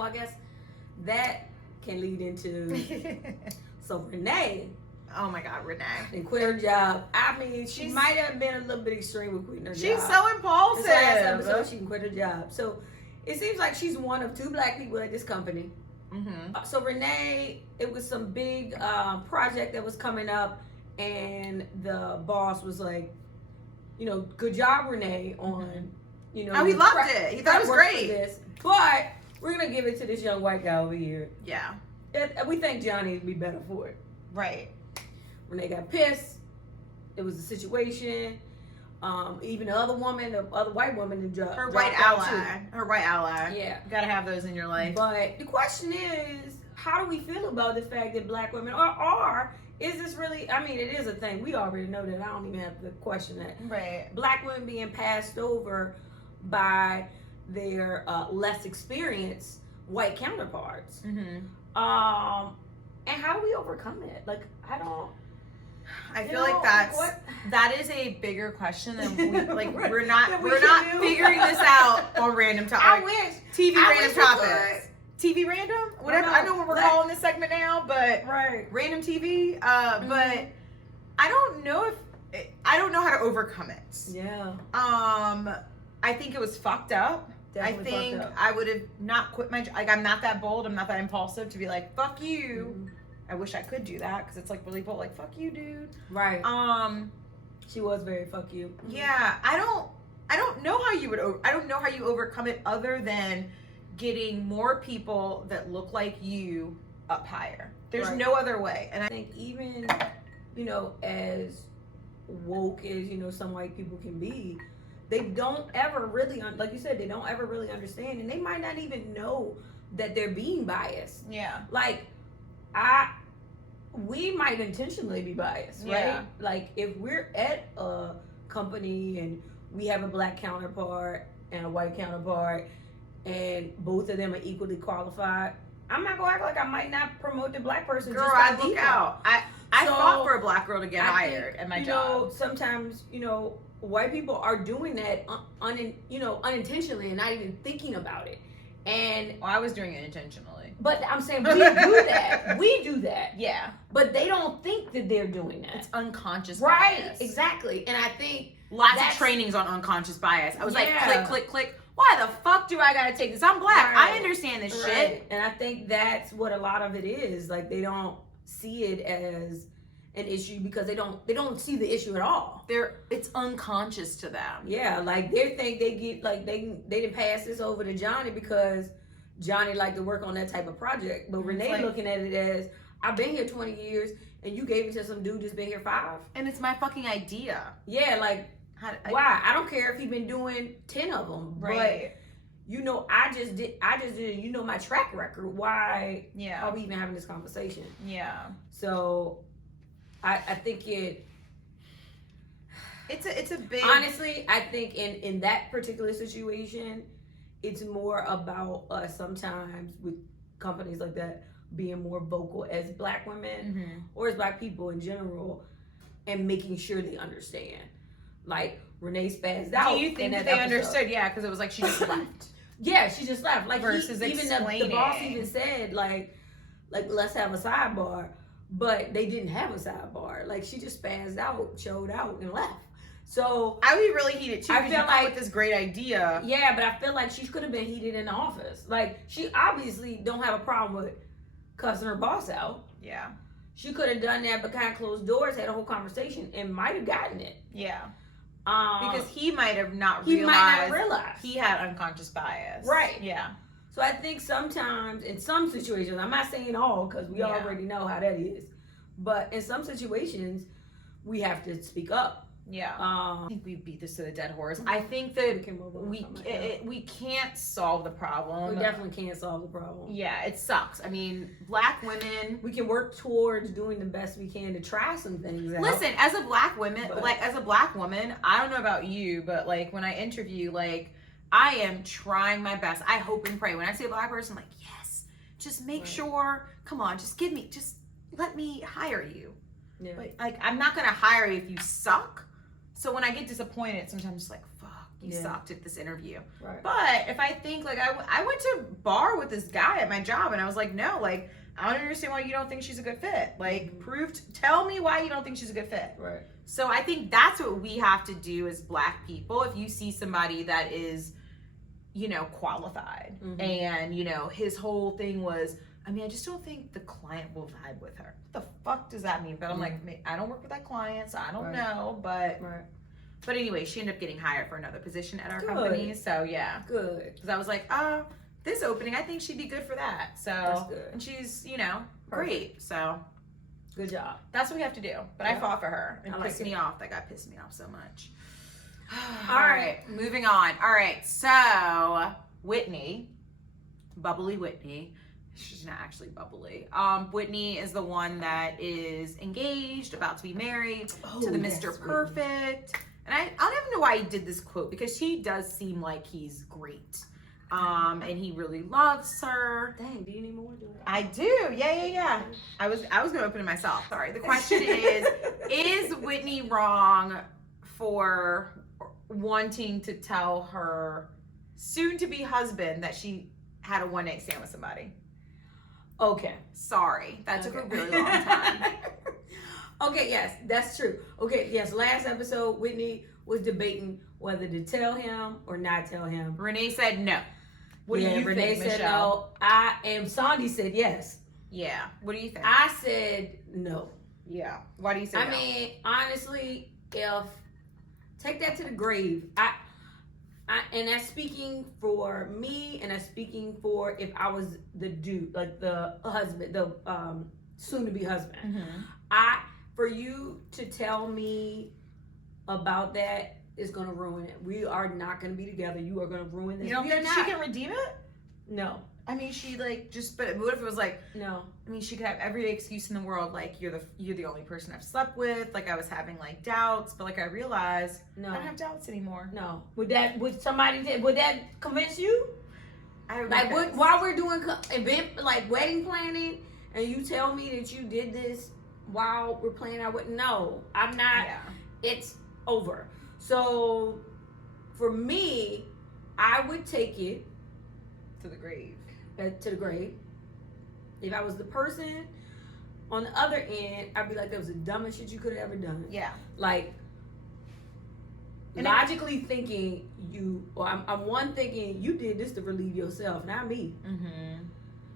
well, I guess that can lead into so Renee. Oh my God, Renee. And quit her job. I mean, she might have been a little bit extreme with quitting her job. She's so impulsive. This last episode, she can quit her job. So it seems like she's one of 2 black people at this company. Mm-hmm. So Renee, it was some big project that was coming up, and the boss was like, you know, good job, Renee, on, you know. Oh, he loved it. He thought it was great. This. But we're going to give it to this young white guy over here. Yeah. We think Johnny would be better for it. Right. Renee got pissed. It was a situation. Even the other woman, the other white woman, her white ally. Her white ally. Yeah. You gotta have those in your life. But the question is, how do we feel about the fact that black women is this really, I mean, it is a thing. We already know that. I don't even have to question that. Right. Black women being passed over by their less experienced white counterparts. Mm-hmm. And how do we overcome it? Like, I feel like that is a bigger question than we're not figuring this out on random topics. I wish random topics. TV random? Whatever. I know what we're calling this segment now, but random TV. But I don't know how to overcome it. Yeah. I think it was fucked up. Definitely I think I would have not quit my job. Like, I'm not that bold. I'm not that impulsive to be like, fuck you. Mm-hmm. I wish I could do that because it's like really bold. Like, fuck you, dude. Right. She was very fuck you. Yeah. I don't know how you overcome it other than getting more people that look like you up higher. There's no other way. And I think even, you know, as woke as, you know, some white people can be, they don't ever really, like you said, they don't ever really understand, and they might not even know that they're being biased. Yeah. Like, we might intentionally be biased, right? Yeah. Like, if we're at a company and we have a black counterpart and a white counterpart, and both of them are equally qualified, I'm not gonna act like I might not promote the black person. Girl, just by I look default. out. I fought for a black girl to get hired at my job. Know, sometimes, you know, white people are doing that unintentionally and not even thinking about it. And I was doing it intentionally. But I'm saying we do that. We do that. Yeah. But they don't think that they're doing that. It's unconscious bias. Right, exactly. And I think lots of trainings on unconscious bias. I was like, click, click, click. Why the fuck do I gotta take this? I'm black. I understand this shit. And I think that's what a lot of it is. Like, they don't see it as an issue because they don't see the issue at all. It's unconscious to them. Yeah, like they think they get like they didn't pass this over to Johnny because Johnny liked to work on that type of project. But Renee looking at it as, I've been here 20 years and you gave it to some dude that's been here 5. And it's my fucking idea. Yeah, like why? I don't care if he's been doing 10 of them. Right. But you know, I just did you know my track record. Why are we even having this conversation? Yeah. So I think it's a big, honestly, I think in that particular situation, it's more about us sometimes with companies like that being more vocal as black women or as black people in general and making sure they understand. Like, Renee spazzed out. Do you think that they understood? Yeah, because it was like she just left. Yeah, she just left. Like, versus even the boss even said like let's have a sidebar, but they didn't have a sidebar. Like, she just spazzed out, showed out, and left. So I would be really heated too. I feel like with this great idea. Yeah, but I feel like she could have been heated in the office. Like, she obviously don't have a problem with cussing her boss out. Yeah. She could have done that behind closed doors, had a whole conversation, and might have gotten it. Yeah. Because he might have not realized he had unconscious bias. Right. Yeah. So I think sometimes, in some situations, I'm not saying all because we already know how that is, but in some situations, we have to speak up. Yeah. I think we beat this to the dead horse. I think that we can't solve the problem. We definitely can't solve the problem. Yeah, it sucks. I mean, black women, we can work towards doing the best we can to try some things out. Listen, as a black woman, I don't know about you, but like when I interview, like, I am trying my best. I hope and pray. When I see a black person, I'm like, yes, just make sure, come on, just let me hire you. Yeah. Like, I'm not gonna hire you if you suck. So when I get disappointed, sometimes it's like, fuck, You sucked at this interview. Right. But if I think, like, I went to bar with this guy at my job, and I was like, no, like, I don't understand why you don't think she's a good fit. Like, tell me why you don't think she's a good fit. Right. So I think that's what we have to do as Black people. If you see somebody that is, you know, qualified, and, you know, his whole thing was, I mean, I just don't think the client will vibe with her. What the fuck does that mean? But I'm like, I don't work with that client, so I don't know. But anyway, she ended up getting hired for another position at our company. So yeah. Good. Because I was like, this opening, I think she'd be good for that. So, that's good. And she's, you know, great. So good job. that's what we have to do. But I fought for her. And pissed me off. That guy pissed me off so much. All right, moving on. All right, so Whitney, bubbly Whitney. She's not actually bubbly. Whitney is the one that is engaged, about to be married to the Mr. Perfect. And I don't even know why he did this quote, because he does seem like he's great. And he really loves her. Dang, do you need more? I do. Yeah. I was gonna open it myself. Sorry. The question is Whitney wrong for wanting to tell her soon-to-be husband that she had a one-night stand with somebody? Okay. Sorry. That took a really long time. Okay, yes, that's true. Okay, yes, last episode, Whitney was debating whether to tell him or not tell him. Renee said no. What do you Renee think, said Michelle? no. And Sandy said yes. Yeah. What do you think? I said no. Yeah. Why do you say no? I mean, honestly, if take that to the grave. And that's speaking for me, and that's speaking for if I was the dude, like the husband, the soon-to-be husband. For you to tell me about that is gonna ruin it. We are not gonna be together. You are gonna ruin this. You don't think she can redeem it? No. I mean, she like just. But what if it was like? No. I mean, she could have every excuse in the world. Like you're the only person I've slept with. Like I was having like doubts, but like I realized I don't have doubts anymore. No. Would that convince you? Like while we're doing event like wedding planning, and you tell me that you did this while we're planning, I wouldn't know. I'm not. Yeah. It's over. So for me, I would take it to the grave. To the grave. If I was the person on the other end, I'd be like, that was the dumbest shit you could have ever done. Yeah. Like, and logically thinking I'm thinking you did this to relieve yourself, not me.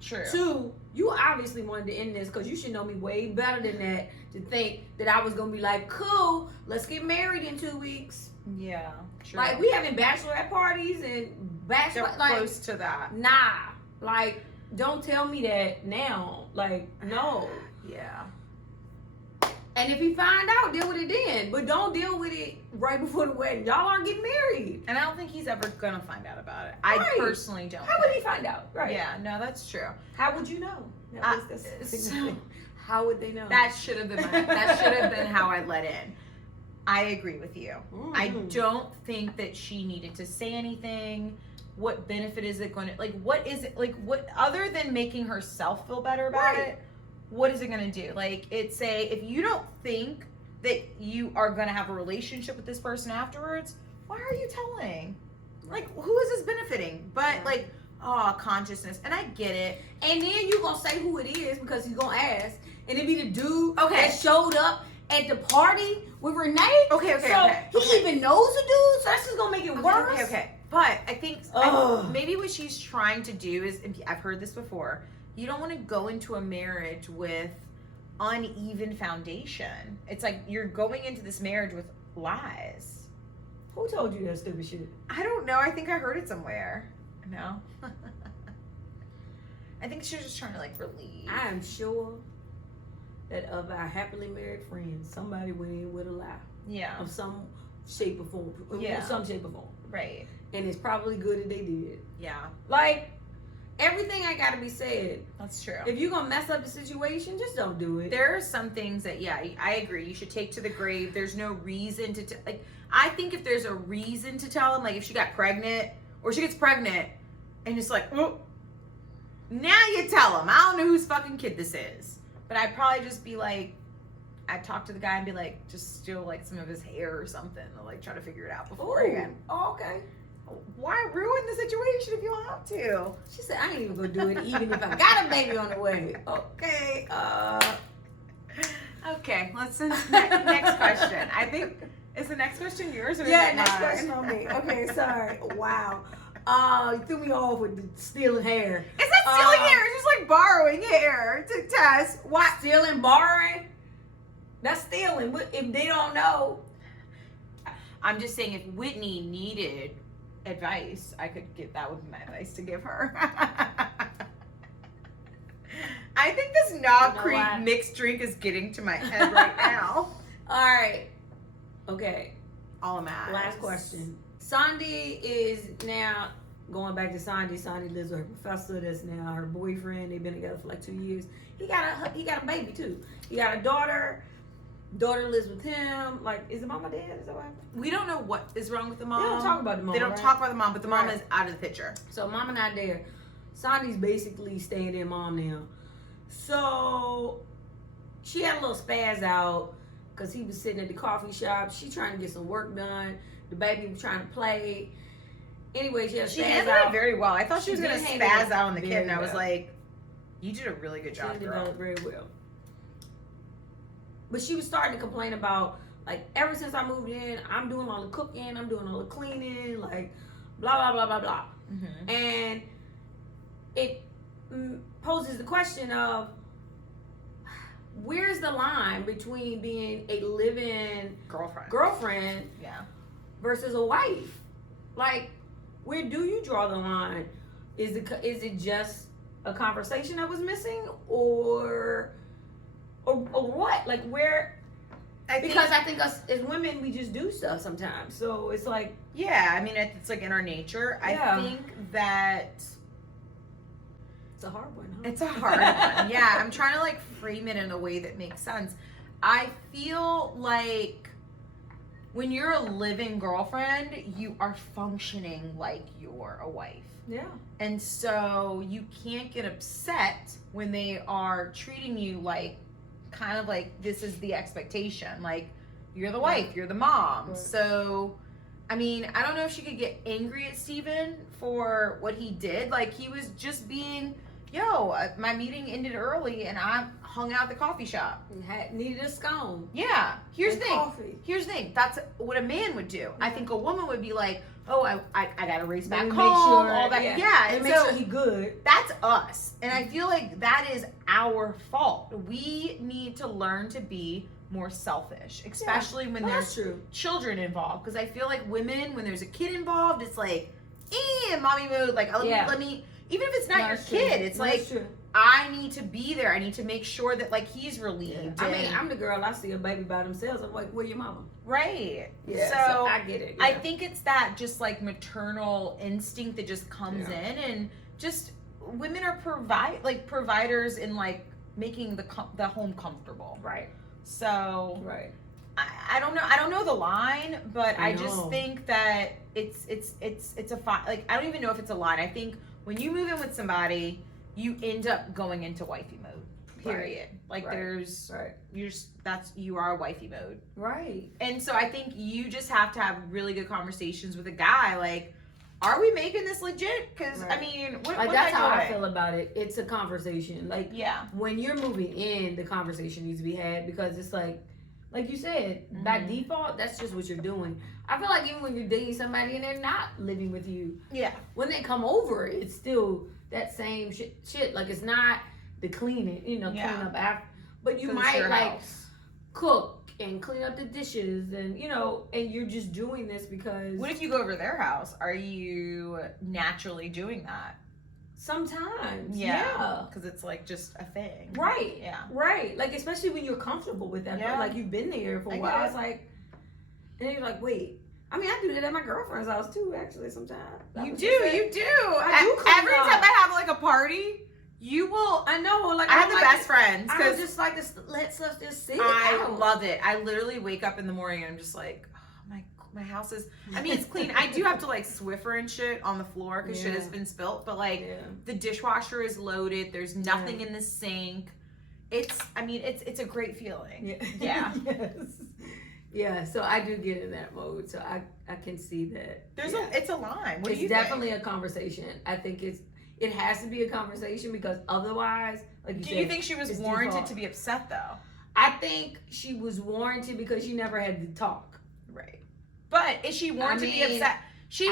True. 2, you obviously wanted to end this because you should know me way better than that to think that I was gonna be like, cool, let's get married in 2 weeks. Yeah. True. Like we having bachelorette parties and They're close to that. Nah. Like, don't tell me that now. Like, no. Yeah. And if he find out, deal with it then. But don't deal with it right before the wedding. Y'all aren't getting married. And I don't think he's ever gonna find out about it. I personally don't. How would he find out? Right. Yeah, no, that's true. How would you know? How would they know? That should have been how I let in. I agree with you. I don't think that she needed to say anything. What benefit is it going to, like, what is it, like, what, other than making herself feel better about it, what is it going to do? Like, if you don't think that you are going to have a relationship with this person afterwards, why are you telling? Like, who is this benefiting? But, like, consciousness. And I get it. And then you going to say who it is because he's going to ask. And it be the dude that showed up at the party with Renee. He even knows the dude, so that's just going to make it worse. Okay. But I think maybe what she's trying to do is, I've heard this before, you don't want to go into a marriage with uneven foundation. It's like you're going into this marriage with lies. Who told you that stupid shit? I don't know. I think I heard it somewhere. No. I think she was just trying to like relieve. I am sure that of our happily married friends, somebody went in with a lie. Yeah. Of some shape or form. Yeah. Some shape or form. Right. And it's probably good that they did. Yeah. Like, everything ain't got to be said. That's true. If you're going to mess up the situation, just don't do it. There are some things that, I agree. You should take to the grave. There's no reason to, like, I think if there's a reason to tell them, like, if she got pregnant, or she gets pregnant, and it's like, oh, now you tell them. I don't know whose fucking kid this is. But I'd probably just be like, I'd talk to the guy and be like, just steal like some of his hair or something, or like try to figure it out beforehand. Oh, okay. Why ruin the situation if you don't have to? She said, I ain't even gonna do it even if I got a baby on the way. Okay. Okay, let's next question. I think, is the next question yours or is it next mine? question on me. Okay, sorry. Wow. You threw me off with the stealing hair. It's not stealing hair, it's just like borrowing hair to test. What? Stealing, borrowing? That's stealing. If they don't know. I'm just saying if Whitney needed advice, I could get that would be my advice to give her. I think this Knob Creek mixed drink is getting to my head right now. All right. Okay. All I'm at. Last question. Sandy is now going back to Sandy. Sandy lives with her professor. That's now her boyfriend. They've been together for like 2 years. He got a baby too. He got a daughter. Daughter lives with him. Like, is the mama dead? Is that what happened? We don't know what is wrong with the mom. They don't talk about the mom. They don't talk about the mom, but the mom is out of the picture. So mama not there. Sandy's basically staying in mom now. So she had a little spaz out because he was sitting at the coffee shop. She trying to get some work done. The baby was trying to play. Anyway, she had a spaz She handled out. it very well. I thought she was going to spaz out on the kid, and I was well. like, you did a really good job, She girl. did very well. But she was starting to complain about, like, ever since I moved in, I'm doing all the cooking, I'm doing all the cleaning, like, blah, blah, blah, blah, blah. Mm-hmm. And it poses the question of, where's the line between being a live-in girlfriend yeah, versus a wife? Like, where do you draw the line? Is it just a conversation that was missing, or what? Like, where? Because I think us as women, we just do stuff sometimes. So it's like, yeah, I mean, it's like in our nature. Yeah. I think that it's a hard one, huh? it's a hard one. Yeah, I'm trying to like frame it in a way that makes sense. I feel like when you're a living girlfriend, you are functioning like you're a wife. Yeah. And so you can't get upset when they are treating you like kind of like this is the expectation. Like, you're the wife, you're the mom. Right. So, I mean, I don't know if she could get angry at Steven for what he did. Like, he was just being, my meeting ended early and I hung out at the coffee shop. Needed a scone. Yeah. Here's the thing. Coffee. Here's the thing. That's what a man would do. I think a woman would be like, oh, I gotta race back Make home, sure, all that. and And make so sure he good. that's us. And I feel like that is our fault. We need to learn to be more selfish, especially when there's children involved. Because I feel like women, when there's a kid involved, it's like, mommy mode. Like, let me, even if it's not your kid, it's like, I need to be there. I need to make sure that like he's relieved. I mean, I'm the girl. I see a baby by themselves. I'm like, where your mama? Right. Yeah. So I get it. Yeah. I think it's that just like maternal instinct that just comes in, and just women are providers in like making the home comfortable. Right. So right. I don't know. I don't know the line, but I just think that it's a fine. Like, I don't even know if it's a line. I think when you move in with somebody, you end up going into wifey mode. Period. Like there's you are a wifey mode. Right. And so I think you just have to have really good conversations with a guy. Like, are we making this legit? Because I mean, what that's how I feel about it. It's a conversation. Like, yeah, when you're moving in, the conversation needs to be had, because it's like you said, by default, that's just what you're doing. I feel like even when you're dating somebody and they're not living with you, when they come over, it's still that same shit. Like, it's not the cleaning, clean up after, but you might like cook and clean up the dishes, and and you're just doing this because. What if you go over to their house? Are you naturally doing that? Sometimes, because it's like just a thing, right? Yeah, right. Like, especially when you're comfortable with that, like you've been there for a while. It's like, and then you're like, wait. I mean, I do that at my girlfriend's house too. Actually, sometimes you do. I do. Every time I have like a party, you will. I know. Like, I have the best friends. I just like to let stuff just sit. I love it. I literally wake up in the morning and I'm just like, oh, my house is. I mean, it's clean. I do have to like Swiffer and shit on the floor because shit has been spilt. But like the dishwasher is loaded. There's nothing in the sink. it's a great feeling. Yeah. Yes. Yeah, so I do get in that mode. So I can see that. It's a line. What do you It's definitely a conversation. I think it has to be a conversation because otherwise, like you said. Do you think she was warranted to be upset though? I think she was warranted because she never had to talk. Right. But is she warranted to be upset? She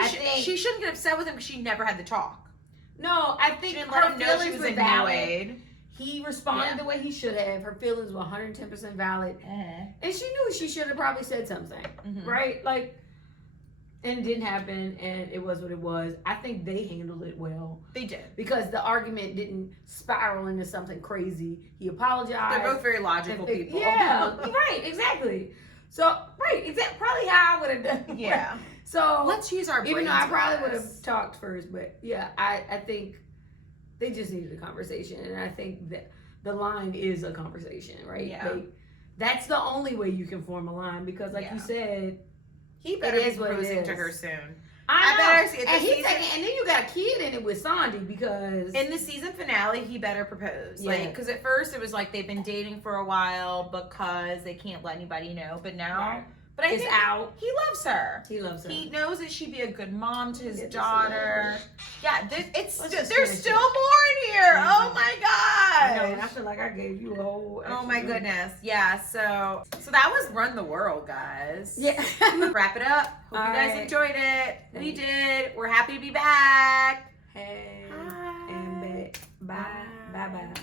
shouldn't get upset with him because she never had to talk. No, I think her feelings were valid. He responded the way he should have. Her feelings were 110% valid. And she knew she should have probably said something. Right? Like, and it didn't happen, and it was what it was. I think they handled it well. They did. Because the argument didn't spiral into something crazy. He apologized. They're both very logical people. Yeah, right, exactly. So, probably how I would have done it. Yeah. So, let's use our brains. Even though I probably would have talked first, but yeah, I think they just needed a conversation, and I think that the line is a conversation, right? Yeah. That's the only way you can form a line because, like you said, he better be proposing to her soon. I better see it. And then you got a kid in it with Sandy because in the season finale he better propose. Like, because at first it was like they've been dating for a while because they can't let anybody know, but now. But I think out. He loves her. He loves her. He knows that she'd be a good mom to his daughter. Yeah, there's still more in here. Oh my god! I know, and I feel like I gave you a whole. Oh my goodness! Yeah. So that was Run the World, guys. Yeah. Wrap it up. Hope you guys enjoyed it. We did. We're happy to be back. Hey. And back. Bye. Bye.